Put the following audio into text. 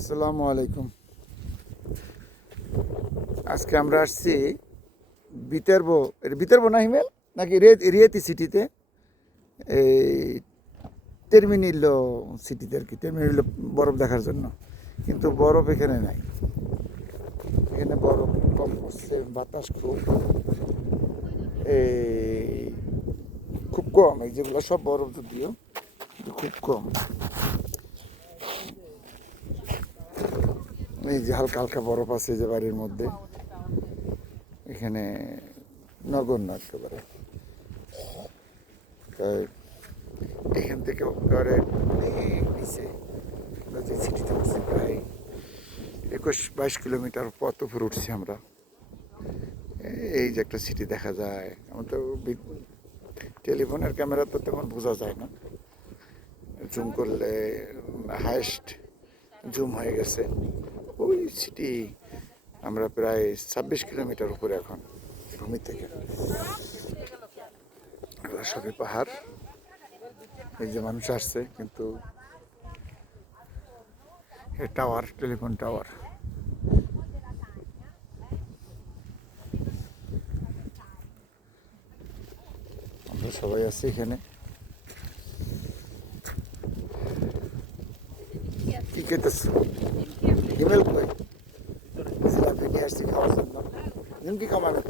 আসসালামু আলাইকুম। আজকে আমরা আসছি বিতর্ব না হিমেল নাকি রিয়েতি সিটিতে, এই টার্মিনাল সিটিতে আর কি, টার্মিনাল বরফ দেখার জন্য। কিন্তু বরফ এখানে নাই, এখানে বরফ কম পড়ছে, বাতাস এই খুব কম, এই যেগুলো সব বরফ যদিও কিন্তু খুব কম। এই যে হালকা হালকা বরফ আছে যে বাড়ির মধ্যে, এখানে নগণ্য একেবারে। তাই এখান থেকে একেবারে অনেক নিচে আমরা যে সিটিতে উঠছি, প্রায় 21-22 কিলোমিটার পথ উপরে উঠছি আমরা। এই যে একটা সিটি দেখা যায়, আমার তো টেলিফোনের ক্যামেরা তো তেমন বোঝা যায় না, জুম করলে হাইয়েস্ট জুম হয়ে গেছে। ওই সিটি আমরা প্রায় 26 কিলোমিটার উপরে এখন ভূমি থেকে। সবই পাহাড়, এই যে মানুষ আসছে, কিন্তু টাওয়ার, টেলিফোন টাওয়ার। আমরা সবাই আছি এখানে। কি খেতেছ? হিমেল কই? জিলাপি নিয়ে আসছি খাওয়ার জন্য। নিমকি খামাবে